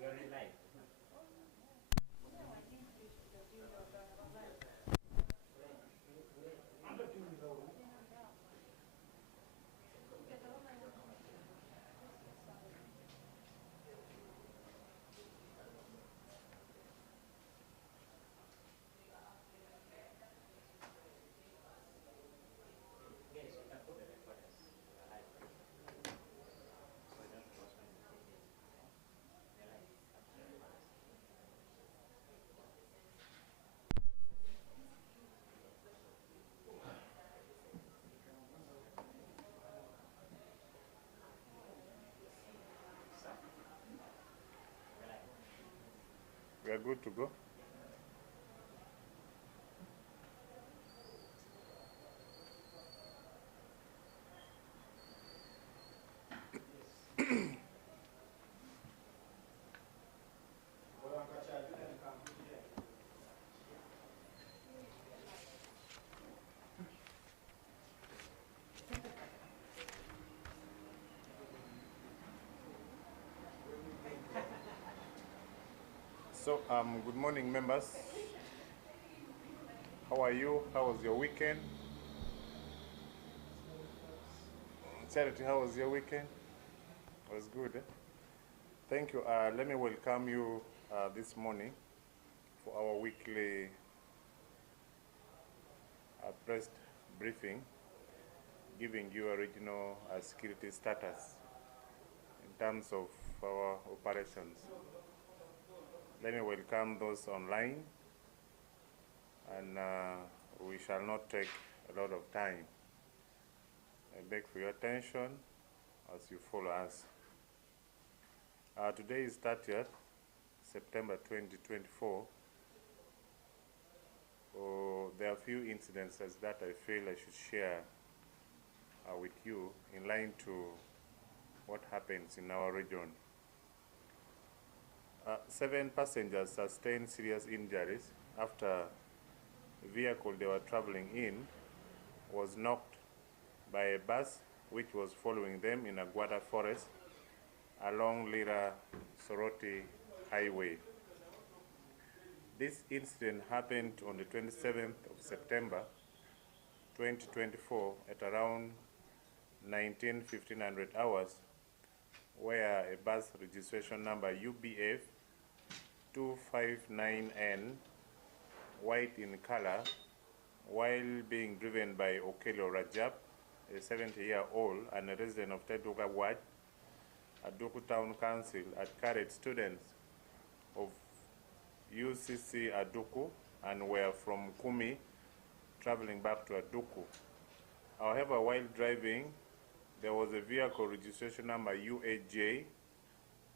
We are in live. Yes, you can put the recorders live. So don't close when it is. They're live. Up to the recorders. So, we're live. We are good to go. So, good morning, members. How are you? How was your weekend? Charity, how was your weekend? It was good. Thank you. Let me welcome you this morning for our weekly press briefing, giving you a regional security status in terms of our operations. Let me welcome those online, and we shall not take a lot of time. I beg for your attention as you follow us. Today is 30th September 2024. There are a few incidences that I feel I should share with you in line to what happens in our region. 7 passengers sustained serious injuries after the vehicle they were traveling in was knocked by a bus which was following them in Aguada Forest along Lira Soroti Highway. This incident happened on the 27th of September 2024 at around 1500 hours, where a bus registration number UBF 259N, white in color, while being driven by Okelo Rajab, a 70-year-old and a resident of Teduga Ward, Aduku Town Council, had carried students of UCC Aduku and were from Kumi traveling back to Aduku. However, while driving, there was a vehicle registration number UAJ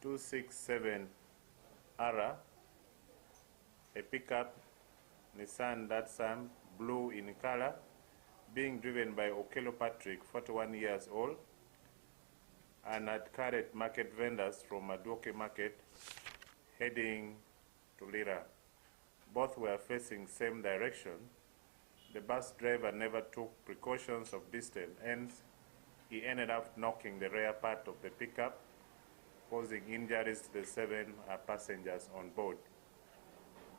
267 ARA, a pickup Nissan Datsun blue in color, being driven by Okelo Patrick, 41 years old, and had carried market vendors from Madoke Market heading to Lira. Both were facing same direction. The bus driver never took precautions of distance, and he ended up knocking the rear part of the pickup, causing injuries to the 7 passengers on board.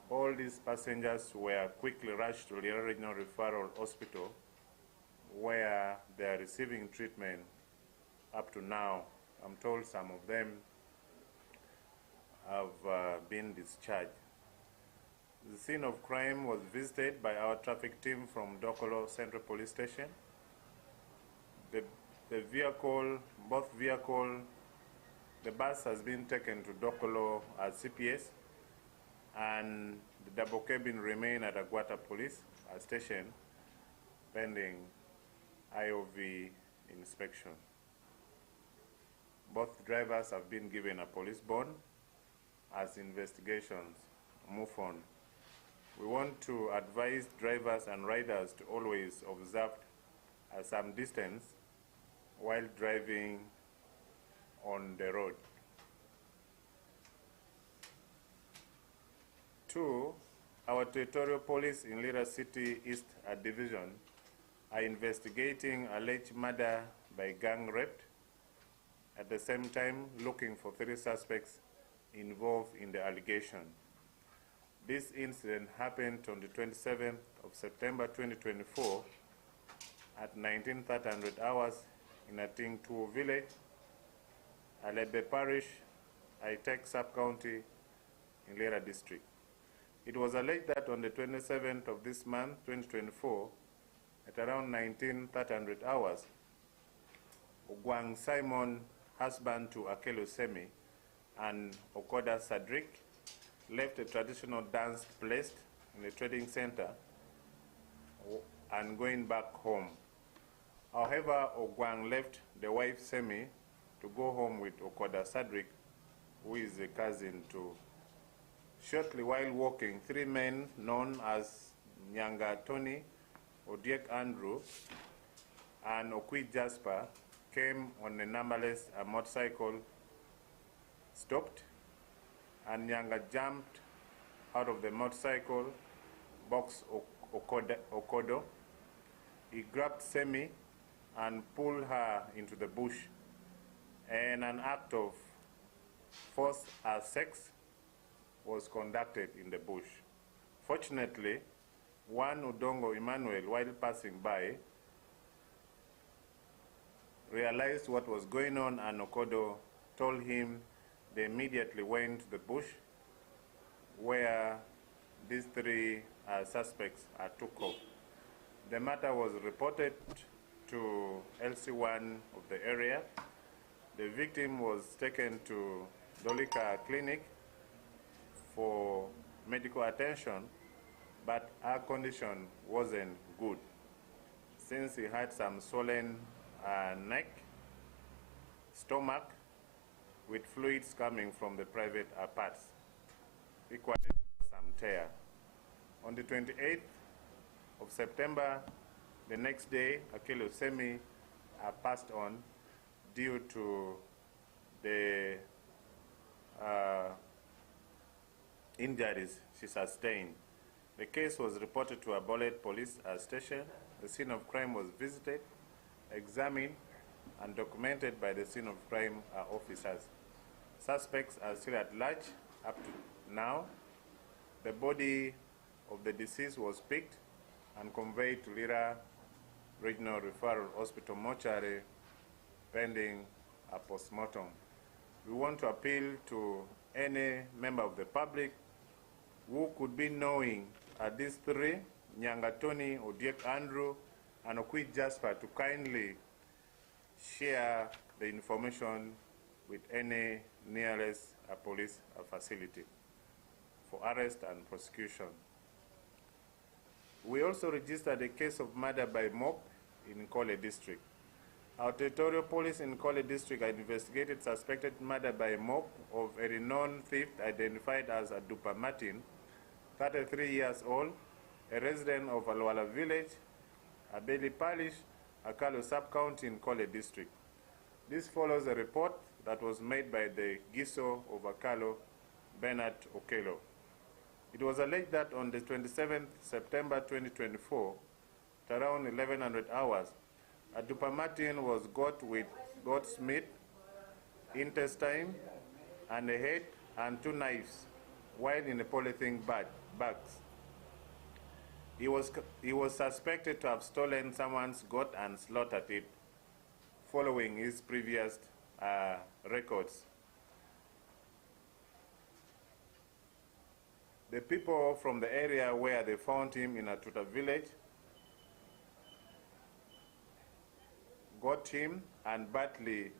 All these passengers were quickly rushed to Lira Regional Referral Hospital, where they are receiving treatment up to now. I'm told some of them have been discharged. The scene of crime was visited by our traffic team from Dokolo Central Police Station. The bus has been taken to Dokolo CPS, and the double cabin remain at Aguata Police Station pending IOV inspection. Both drivers have been given a police bond as investigations move on. We want to advise drivers and riders to always observe some distance while driving on the road. 2, our territorial police in Lira City East Division are investigating alleged murder by gang rape, at the same time looking for 3 suspects involved in the allegation. This incident happened on the 27th of September 2024 at 19:30 hours in Ating Tuo village, Alebe Parish, Aitek Sub-County in Lira District. It was alleged that on the 27th of this month, 2024, at around 19:30 hours, Ogwang Simon, husband to Akelo Semi, and Okoda Sadrik left a traditional dance place in the trading center and going back home. However, Ogwang left the wife Semi to go home with Okoda Sadrik, who is a cousin to. Shortly while walking, three men known as Nyanga Tony, Odiek Andrew, and Okwi Jasper came on a numberless motorcycle, stopped, and Nyanga jumped out of the motorcycle, boxed Okodo. He grabbed Semi and pulled her into the bush, and an act of forced sex was conducted in the bush. Fortunately, one Udongo Emmanuel, while passing by, realized what was going on, and Okodo told him. They immediately went to the bush where these three suspects took off. The matter was reported to LC1 of the area. The victim was taken to Dolika Clinic for medical attention, but her condition wasn't good since he had some swollen neck, stomach, with fluids coming from the private parts, equally some tear. On the 28th of September, the next day, Akelo Semi passed on due to the injuries she sustained. The case was reported to Abolet Police Station. The scene of crime was visited, examined, and documented by the scene of crime officers. Suspects are still at large up to now. The body of the deceased was picked and conveyed to Lira Regional Referral Hospital mortuary pending a postmortem. We want to appeal to any member of the public who could be knowing these three, Nyanga Tony, Odiek Andrew, and Okwi Jasper, to kindly share the information with any nearest police facility for arrest and prosecution. We also registered a case of murder by mob in Kole District. Our territorial police in Kole District investigated suspected murder by mob of a renowned thief identified as Adupa Martin, 33 years old, a resident of Alwala Village, Abeli Parish, Akalo Sub-County in Kole District. This follows a report that was made by the Giso of Akalo, Bernard Okelo. It was alleged that on the 27th September 2024, at around 1100 hours, Adupa Martin was got with goat's meat, intestine, and a head and 2 knives, while in a polythene bags. He was suspected to have stolen someone's goat and slaughtered it, following his previous records. The people from the area where they found him in Atuta village got him and badly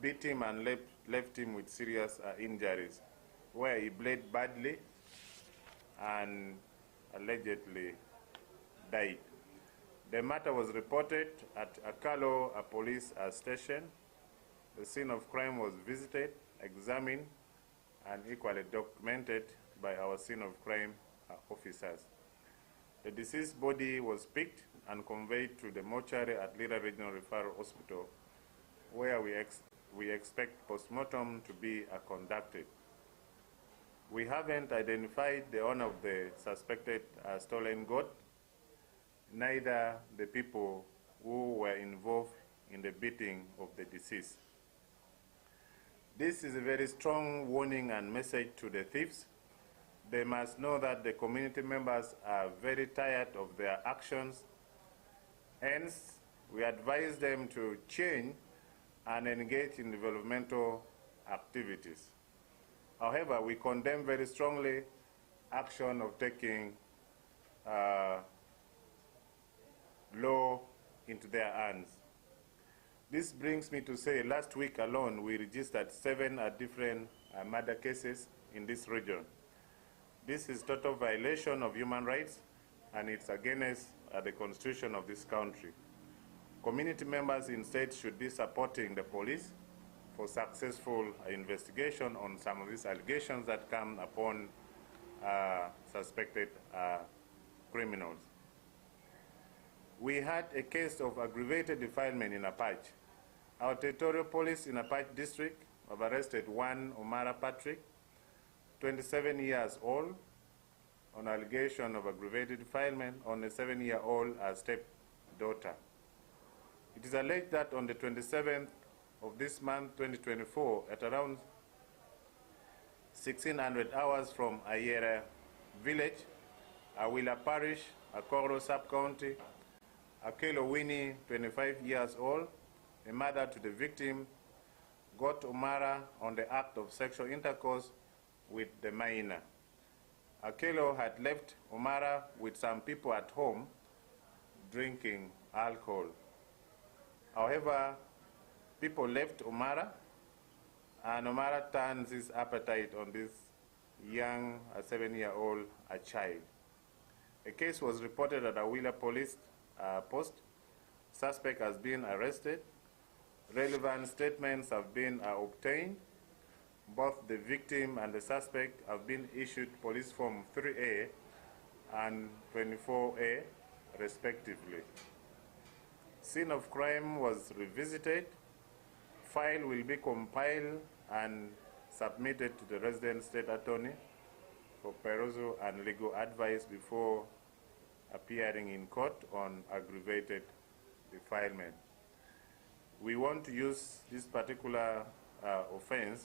beat him and left him with serious injuries, where he bled badly and allegedly died. The matter was reported at Akalo police station. The scene of crime was visited, examined, and equally documented by our scene of crime officers. The deceased body was picked and conveyed to the mortuary at Lira Regional Referral Hospital, where we expect postmortem to be conducted. We haven't identified the owner of the suspected stolen goat, neither the people who were involved in the beating of the deceased. This is a very strong warning and message to the thieves. They must know that the community members are very tired of their actions. Hence, we advise them to change and engage in developmental activities. However, we condemn very strongly action of taking law into their hands. This brings me to say, last week alone, we registered 7 different murder cases in this region. This is total violation of human rights, and it's against the constitution of this country. Community members instead should be supporting the police for successful investigation on some of these allegations that come upon suspected criminals. We had a case of aggravated defilement in Apache. Our territorial police in Apache district have arrested one Omara Patrick, 27 years old, on allegation of aggravated defilement on a 7-year-old stepdaughter. It is alleged that on the 27th of this month, 2024, at around 1600 hours from Ayera village, Awila Parish, Akoro sub-county, Akelo Winnie, 25 years old, a mother to the victim, got Omara on the act of sexual intercourse with the minor. Akelo had left Omara with some people at home drinking alcohol. However, people left Omara, and Omara turns his appetite on this young 7-year-old child. A case was reported at Awila police post. Suspect has been arrested. Relevant statements have been obtained. Both the victim and the suspect have been issued police form 3A and 24A, respectively. Scene of crime was revisited. File will be compiled and submitted to the resident state attorney for perusal and legal advice before appearing in court on aggravated defilement. We want to use this particular offense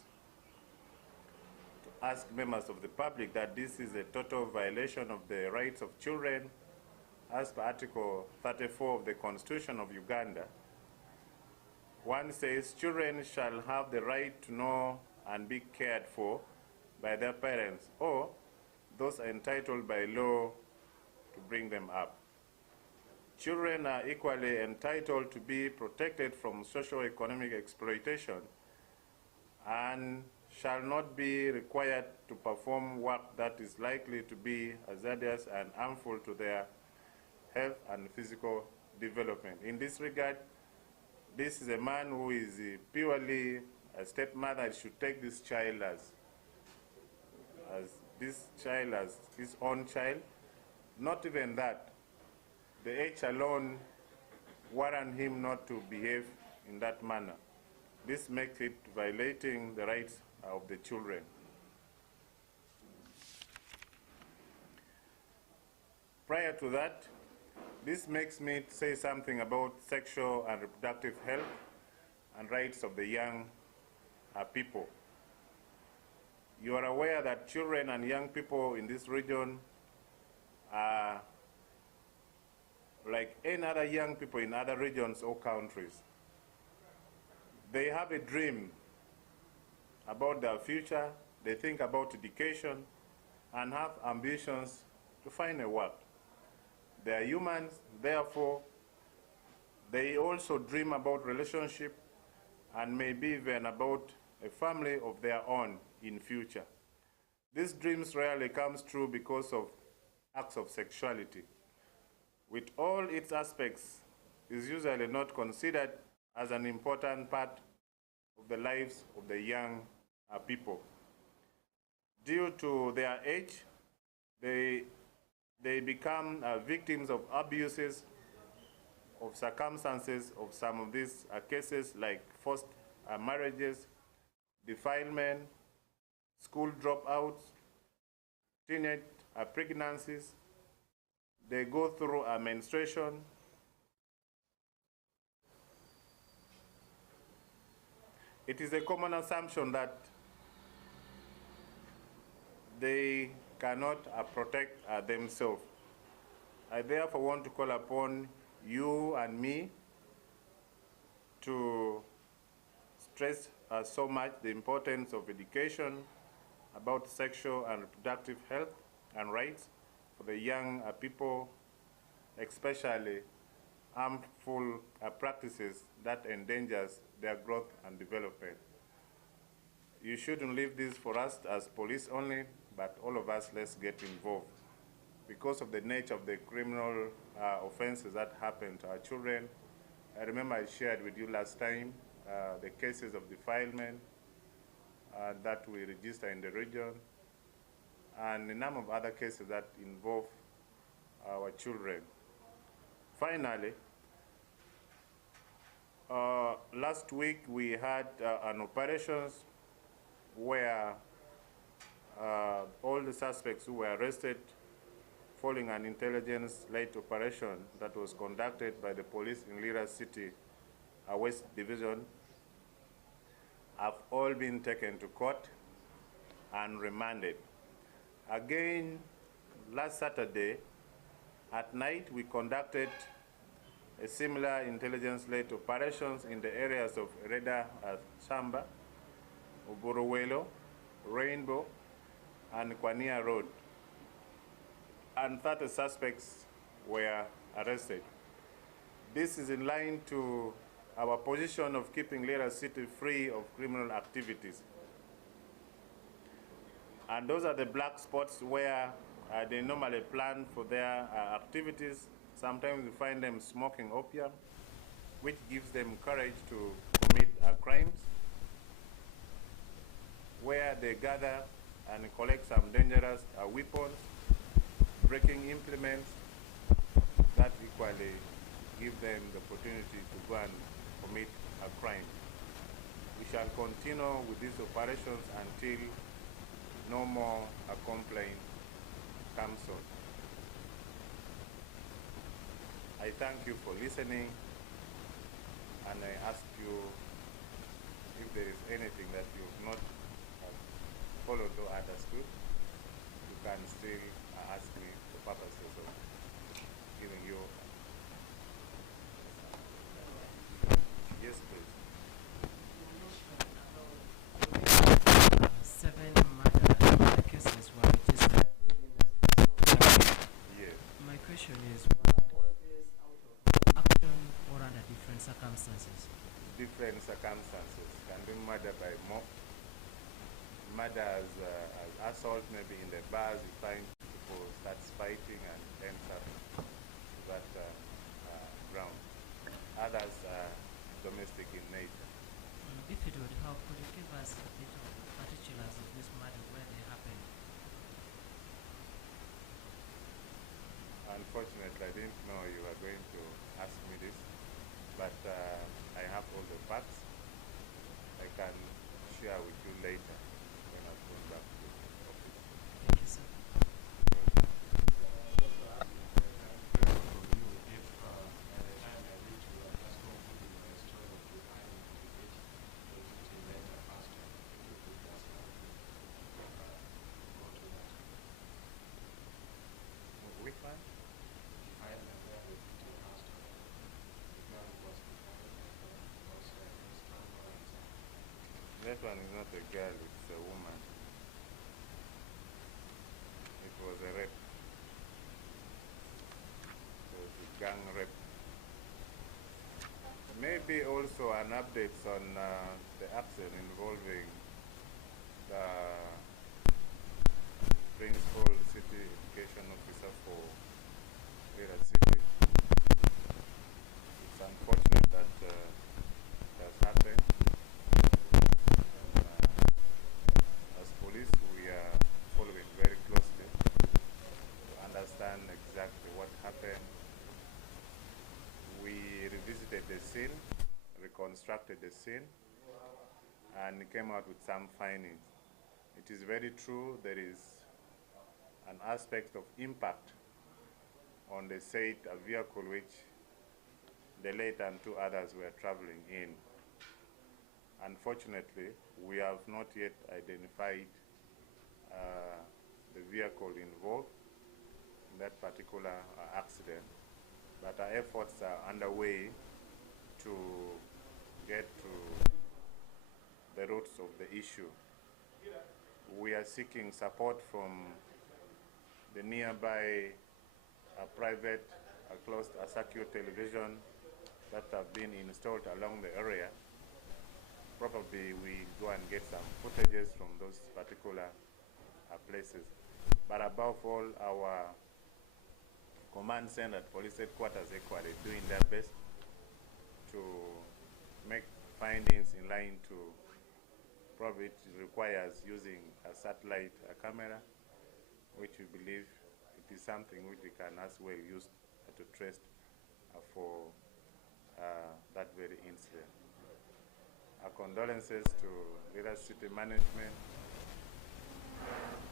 to ask members of the public that this is a total violation of the rights of children as per Article 34 of the Constitution of Uganda. One says children shall have the right to know and be cared for by their parents or those entitled by law to bring them up. Children are equally entitled to be protected from socio-economic exploitation and shall not be required to perform work that is likely to be hazardous and harmful to their health and physical development. In this regard, this is a man who is purely a stepmother. Should take this child as his own child. Not even that. The age alone warrant him not to behave in that manner. This makes it violating the rights of the children. Prior to that, this makes me say something about sexual and reproductive health and rights of the young people. You are aware that children and young people in this region are like any other young people in other regions or countries. They have a dream about their future, they think about education, and have ambitions to find a work. They are humans, therefore, they also dream about relationship and maybe even about a family of their own in future. These dreams rarely comes true because of acts of sexuality. With all its aspects, is usually not considered as an important part of the lives of the young people. Due to their age, they become victims of abuses, of circumstances of some of these cases like forced marriages, defilement, school dropouts, teenage pregnancies. They go through a menstruation. It is a common assumption that they cannot protect themselves. I therefore want to call upon you and me to stress so much the importance of education about sexual and reproductive health and rights for the young people, especially harmful practices that endangers their growth and development. You shouldn't leave this for us as police only, but all of us, let's get involved. Because of the nature of the criminal offenses that happen to our children, I remember I shared with you last time the cases of defilement that we register in the region, and a number of other cases that involve our children. Finally, last week we had an operations where all the suspects who were arrested following an intelligence-led operation that was conducted by the police in Lira City West Division have all been taken to court and remanded. Again, last Saturday at night, we conducted a similar intelligence-led operations in the areas of Reda Shamba, Uburuwelo, Rainbow, and Kwania Road. And 30 suspects were arrested. This is in line to our position of keeping Lira City free of criminal activities. And those are the black spots where they normally plan for their activities. Sometimes we find them smoking opium, which gives them courage to commit crimes, where they gather and collect some dangerous weapons, breaking implements that equally give them the opportunity to go and commit a crime. We shall continue with these operations until no more complaint comes on. I thank you for listening, and I ask you if there is anything that you have not followed or understood, you can still ask me for purposes of giving you. Yes, please. 7 murder cases were registered within the Yes. My question is, were all these out of action or under different circumstances? Different circumstances. Can be murder by mob, murder as assault, maybe in the bars you find people start fighting and ends up that ground. Others are domestic in nature. If it would help, could you give us a bit of particulars of this murder, where they happened? Unfortunately, I didn't know you were going to ask me this, but I have all the facts. I can share with you later when I come back to the office. Thank you, sir. Which one? That one is not a girl, it's a woman. It was a rape. It was a gang rape. Maybe also an update on the accident involving the principal city education officer for Lira City. It's unfortunate that it has happened. As police, we are following very closely to understand exactly what happened. We revisited the scene, reconstructed the scene, and came out with some findings. It is very true there is an aspect of impact on the said vehicle which the late and two others were traveling in. Unfortunately, we have not yet identified the vehicle involved in that particular accident, but our efforts are underway to get to the roots of the issue. We are seeking support from the nearby private closed circuit television that have been installed along the area. Probably we go and get some footages from those particular places. But above all, our command center at police headquarters equally doing their best to make findings in line to probably it requires using a satellite camera, which we believe it is something which we can as well use to trace for that very incident. Our condolences to Lira City management,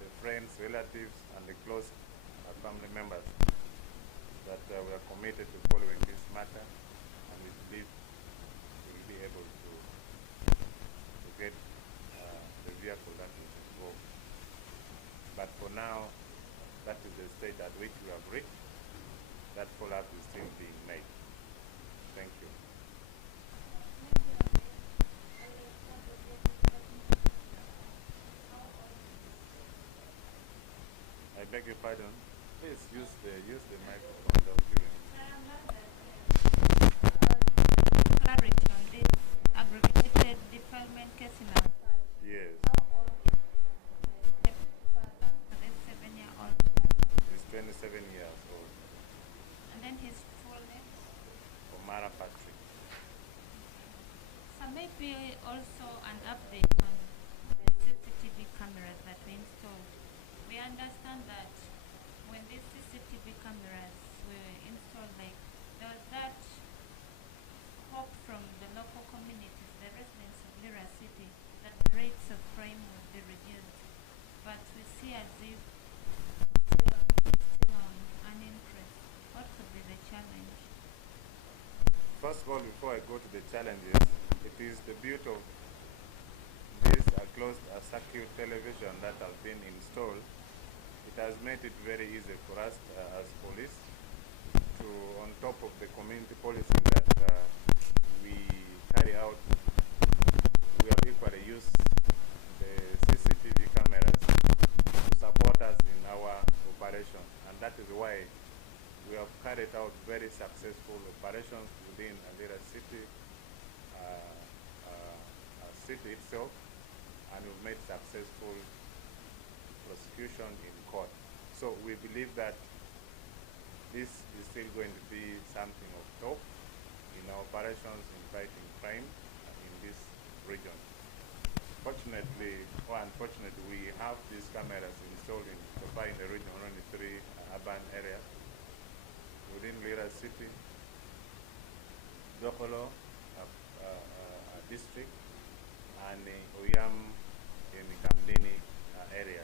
the friends, relatives, and the close family members that we are committed to following this matter, and we believe we will be able to get the vehicle that is involved. But for now, that is the stage at which we have reached. That follow-up is still being made. Thank you. I beg your pardon. Please use the microphone. Don't you? Clarity on this aggravated defilement case in our side. Yes. How old is the father? This 7-year-old. He's 27 years old. And then his full name? Omara Patrick. So maybe also an update on the CCTV cameras that we installed. We understand that when these CCTV cameras were installed, like there was that hope from the local communities, the residents of Lira City, that the rates of crime would be reduced. But we see as if still on an increase. What could be the challenge? First of all, before I go to the challenges, it is the beauty of this closed circuit television that has been installed. It has made it very easy for us as police to, on top of the community policing that we carry out, we have equally used the CCTV cameras to support us in our operation, and that is why we have carried out very successful operations within Lira City, city itself, and we've made successful prosecution in court. So we believe that this is still going to be something of top in our operations in fighting crime in this region. Fortunately, or unfortunately, we have these cameras installed in the region, only 3 urban areas within Lira City, Dokolo district, and Oyam in the Kamdini area.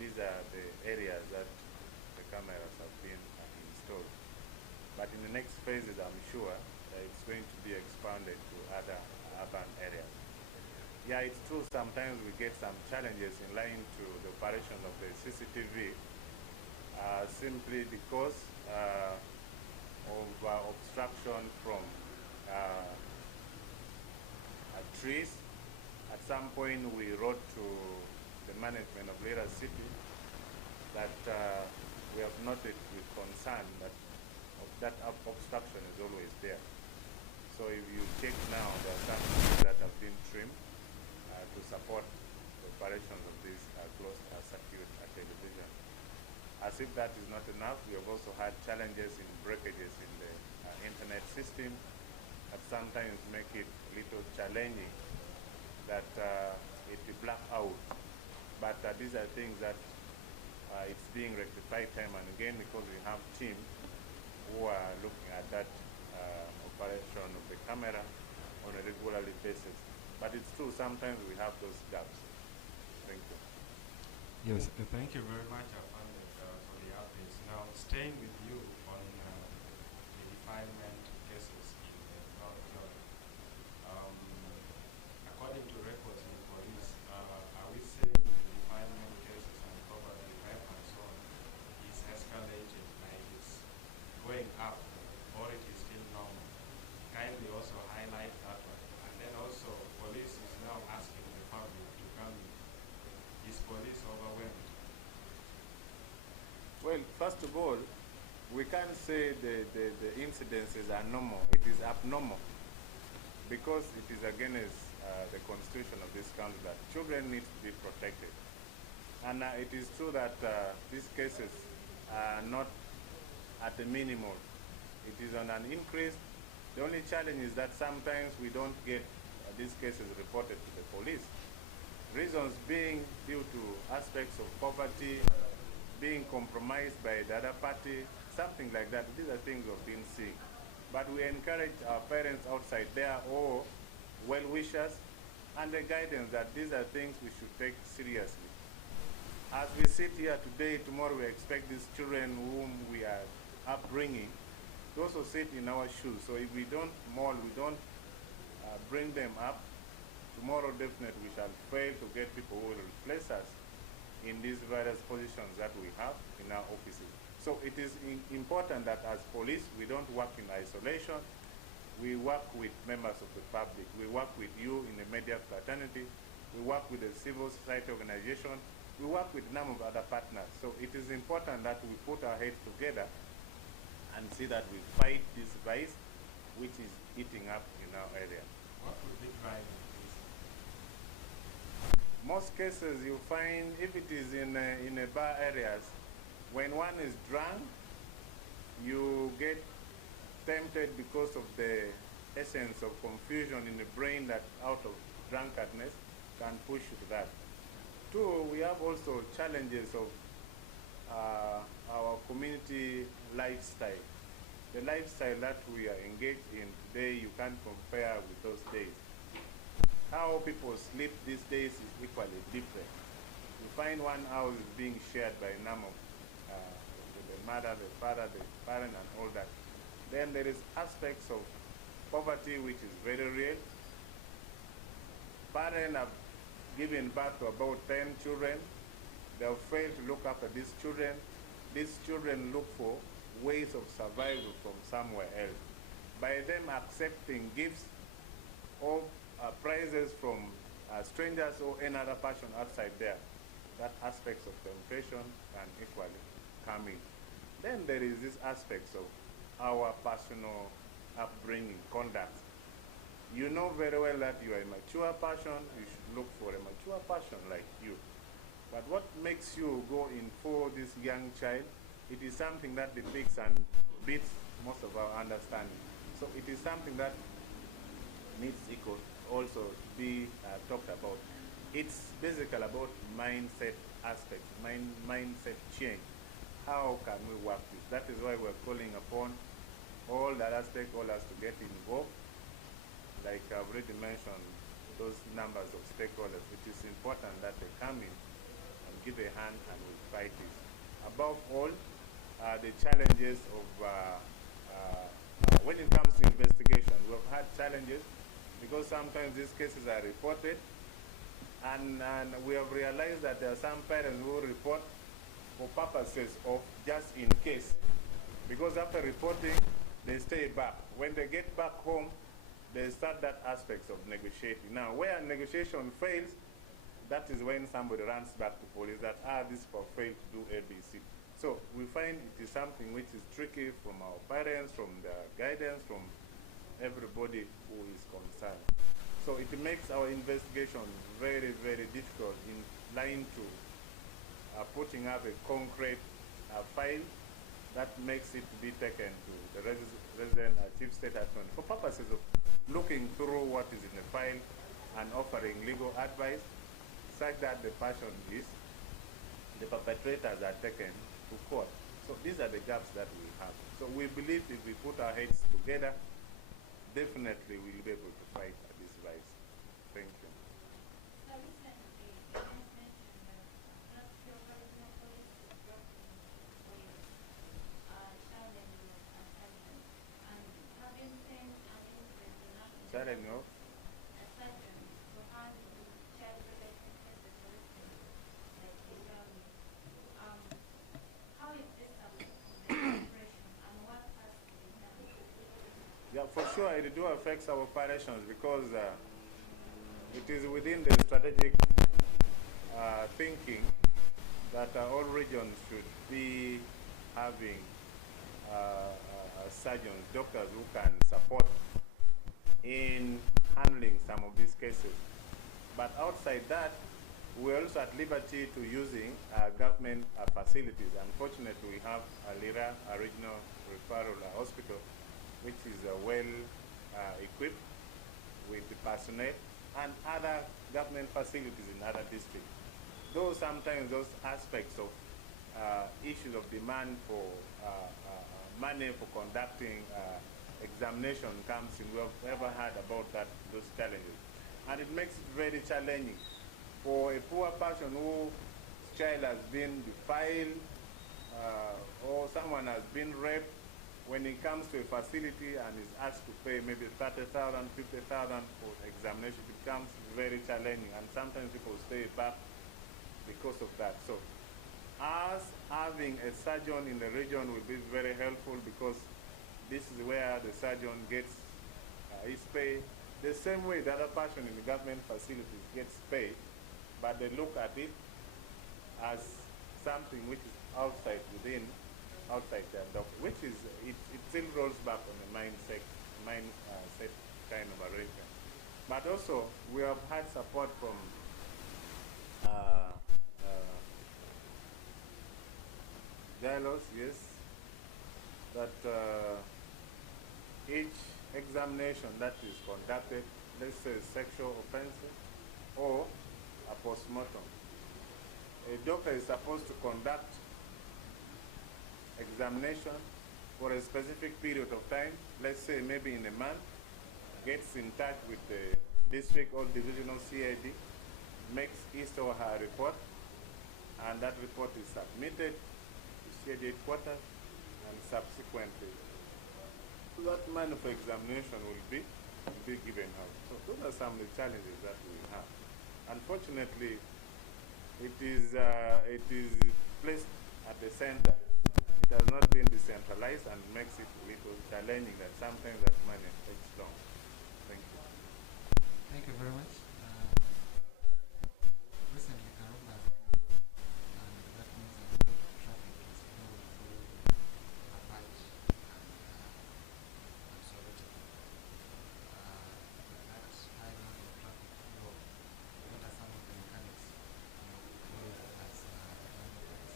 These are the areas that the cameras have been installed. But in the next phases, I'm sure it's going to be expanded to other urban areas. Yeah, it's true, sometimes we get some challenges in line to the operation of the CCTV simply because of obstruction from trees. At some point, we wrote to the management of Lira City that we have noted with concern that obstruction is always there. So if you check now, there are some trees that have been trimmed to support the operations of this closed circuit television. As if that is not enough, we have also had challenges in breakages in the internet system that sometimes make it a little challenging that it will black out. But these are things that it's being rectified time and again because we have teams who are looking at that operation of the camera on a regular basis. But it's true, sometimes we have those gaps. Thank you. Yes, thank you very much, Afande, for the updates. Now, staying with you on the defilement cases in the North. first of all, we can't say the incidences are normal. It is abnormal because it is against the constitution of this country that children need to be protected. And it is true that these cases are not at the minimum. It is on an increase. The only challenge is that sometimes we don't get these cases reported to the police. Reasons being due to aspects of poverty, being compromised by the other party, something like that. These are things we've been seeing. But we encourage our parents outside there or well-wishers and the guidance that these are things we should take seriously. As we sit here today, tomorrow we expect these children whom we are upbringing to also sit in our shoes. So if we don't mold, we don't bring them up, tomorrow definitely we shall fail to get people who will replace us in these various positions that we have in our offices. So it is important that as police, we don't work in isolation. We work with members of the public. We work with you in the media fraternity. We work with the civil society organization. We work with a number of other partners. So it is important that we put our heads together and see that we fight this vice which is eating up in our area. What would be driving this? Most cases you find, if it is in a bar areas, when one is drunk, you get tempted because of the essence of confusion in the brain that out of drunkenness can push you to that. Two, we have also challenges of our community lifestyle. The lifestyle that we are engaged in today, you can't compare with those days. How people sleep these days is equally different. You find one house being shared by a number of the mother, the father, the parent, and all that. Then there is aspects of poverty which is very real. Parents have given birth to about 10 children. They have failed to look after these children. These children look for ways of survival from somewhere else. By them accepting gifts or prizes from strangers or any other person outside there, that aspects of temptation can equally come in. Then there is this aspects of our personal upbringing, conduct. You know very well that you are a mature person, you should look for a mature person like you. But what makes you go in for this young child, it is something that depicts and beats most of our understanding. So it is something that needs also to be talked about. It's basically about mindset aspects, mindset change. How can we work this? That is why we're calling upon all the other stakeholders to get involved. Like I've already mentioned, those numbers of stakeholders, it is important that they come in and give a hand and we fight this. Above all, the challenges of, when it comes to investigation, we've had challenges because sometimes these cases are reported and we have realized that there are some parents who report for purposes of just in case. Because after reporting, they stay back. When they get back home, they start that aspect of negotiating. Now, where negotiation fails, that is when somebody runs back to police that, this for failed to do ABC. So we find it is something which is tricky from our parents, from the guidance, from everybody who is concerned. So it makes our investigation very, very difficult in line to putting up a concrete file that makes it be taken to the resident chief state attorney for purposes of looking through what is in the file and offering legal advice such that the perpetrators are taken to court. So these are the gaps that we have. So we believe if we put our heads together, definitely we'll be able to fight this vice. Thank you. So recently, you guys mentioned that your original police is working with challenges and sergeant. And have you seen an increase in Challenge of? a sergeant who handle child-related cases, for instance, like Islami? How is this affecting the operation and what has to be done? Yeah, for sure it do affect our operations because it is within the strategic thinking that all regions should be having surgeons, doctors who can support in handling some of these cases. But outside that, we're also at liberty to using government facilities. Unfortunately, we have Lira, a regional referral hospital, which is well equipped with the personnel and other government facilities in other districts. Though sometimes those aspects of issues of demand for money for conducting examination comes in, we have ever heard about those challenges. And it makes it very challenging for a poor person whose child has been defiled or someone has been raped. When he comes to a facility and is asked to pay maybe 30,000, 50,000 for examination, it becomes very challenging, and sometimes people stay back because of that. So us having a surgeon in the region will be very helpful, because this is where the surgeon gets his pay the same way the other person in the government facilities gets paid, but they look at it as something which is outside their doctor, which is, it still rolls back on the mindset kind of arrangement. But also, we have had support from dialogues, yes, that each examination that is conducted, let's say sexual offenses or a postmortem, a doctor is supposed to conduct examination for a specific period of time, let's say maybe in a month, gets in touch with the district or divisional CID, makes his or her report, and that report is submitted to CID headquarters, and subsequently that money for examination will be given out. So those are some of the challenges that we have. Unfortunately, it is placed at the center. It has not been decentralized, and makes it a little challenging that sometimes that money takes long. Thank you. Thank you very much. Recently, Karuma, that means that a lot of traffic is flowing through Apache and Soweto. With that high level of traffic flow, what are some of the mechanics employed as developers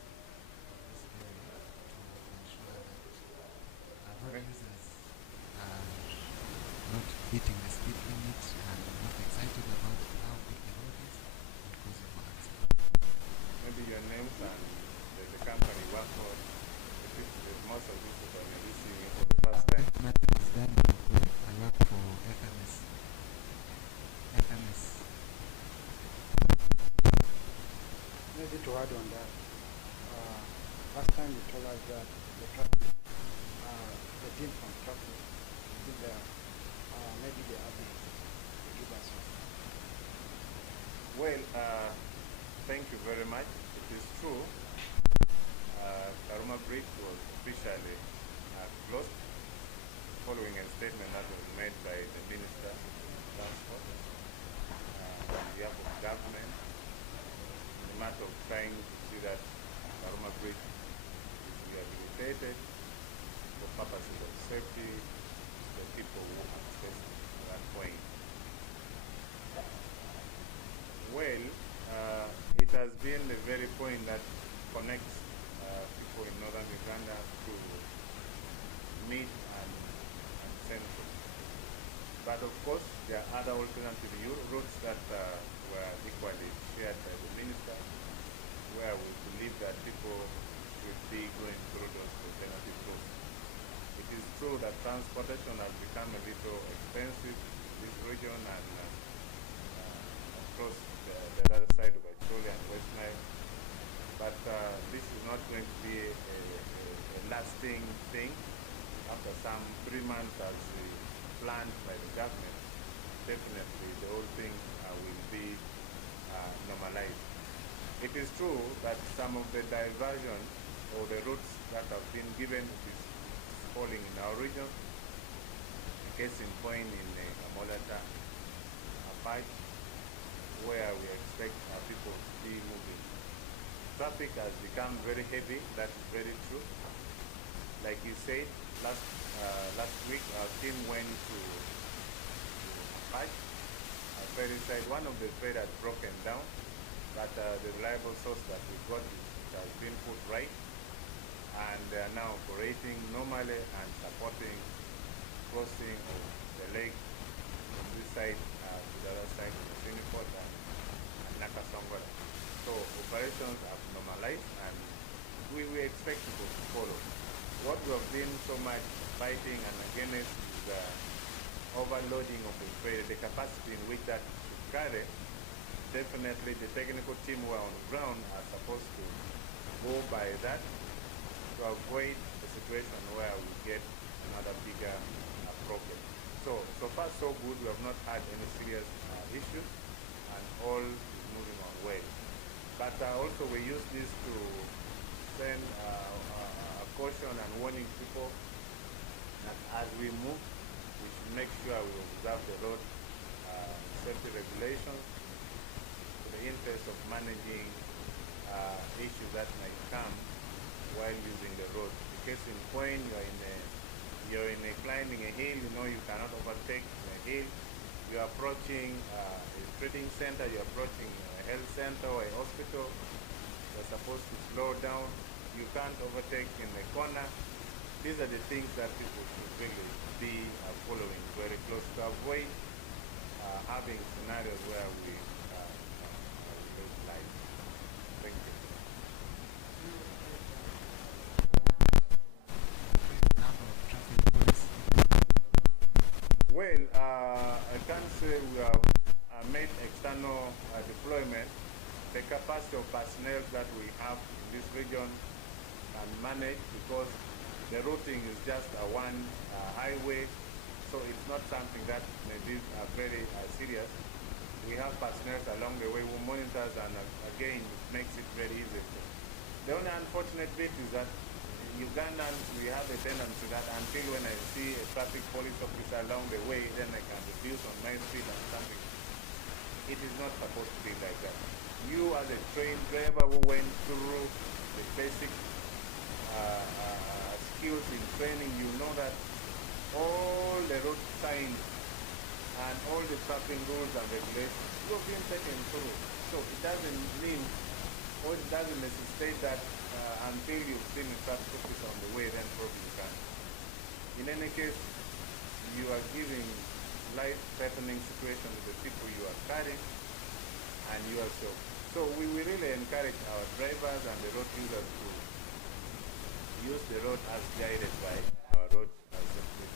of this area to ensure that road users are not beating the speed limit and not excited about how big the road is and causing more accidents? Maybe your names and the company you work for. Most of these people may be seeing you for the first time. My name is Daniel Okwe. I work for FMS. Maybe to add on that, last time you told us that the traffic, the team from traffic will be there. Maybe the admin will give us one. Well, thank you very much. It is true. Karuma Bridge was officially closed following a statement that was made by the Minister of Transport on behalf of government in the matter of trying to see that Karuma Bridge is rehabilitated for purposes of safety to the people who access that point. Well, it has been the very point that connects people in northern Uganda to meet and central. But of course, there are other alternative routes that were equally shared by the minister, where we believe that people should be going through those alternative routes. It is true that transportation has become a little expensive in this region and across the other side of Acholi and West Nile. But this is not going to be a lasting thing. After some 3 months as planned by the government, definitely the whole thing will be normalized. It is true that some of the diversion or the routes that have been given is falling in our region. A case in point in Amolata, Apache, where we expect people to be moving. Traffic has become very heavy, that is very true. Like you said, last week our team went to Apache. Ferry side, one of the thread had broken down, but the reliable source that we got it has been put right, and they are now operating normally and supporting crossing of the lake from this side to the other side of the Siniport and Nakasongola. So operations have normalized, and we expect to follow. What we have been so much fighting and against is overloading of the trade, the capacity in which that should carry. Definitely the technical team who are on the ground are supposed to go by that to avoid a situation where we get another bigger problem. So far so good. We have not had any serious issues, and all is moving on well. But also we use this to send a caution and warning people that as we move, we should make sure we observe the road safety regulations to the interest of managing issues that might come while using the road. In case in point, you're in a climbing a hill, you know you cannot overtake the hill. You're approaching a trading center, you're approaching a health center or a hospital. You're supposed to slow down. You can't overtake in the corner. These are the things that people should really be following very close to avoid having scenarios where we lose lives. Thank you. Number of traffic police. Well, I can't say we have made external deployment. The capacity of personnel that we have in this region can manage, because the routing is just a one highway, so it's not something that may be very serious. We have personnel along the way who monitors, and again, it makes it very easy. The only unfortunate bit is that Ugandans, we have a tendency that until when I see a traffic police officer along the way, then I can reduce on my speed and something. It is not supposed to be like that. You as a trained driver who went through the basic skills in training, you know that all the road signs and all the traffic rules and regulations you've been taken through. So it doesn't mean, or it doesn't necessitate that until you've seen a traffic officer on the way, then probably you can. In any case, you are giving life-threatening situation to the people you are carrying and yourself. So we really encourage our drivers and the road users to use the road as guided by our road safety.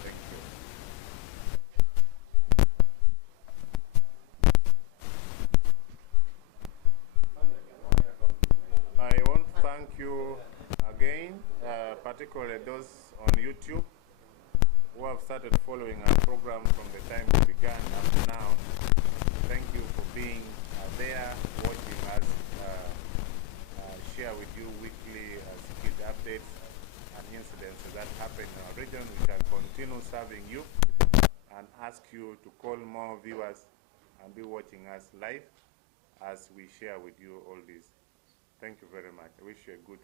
Thank you. I want to thank you again, particularly those on YouTube who have started following our program from the time we began up to now. Thank you for being there, watching us share with you weekly security updates and incidents that happen in our region. We shall continue serving you and ask you to call more viewers and be watching us live as we share with you all this. Thank you very much. I wish you a good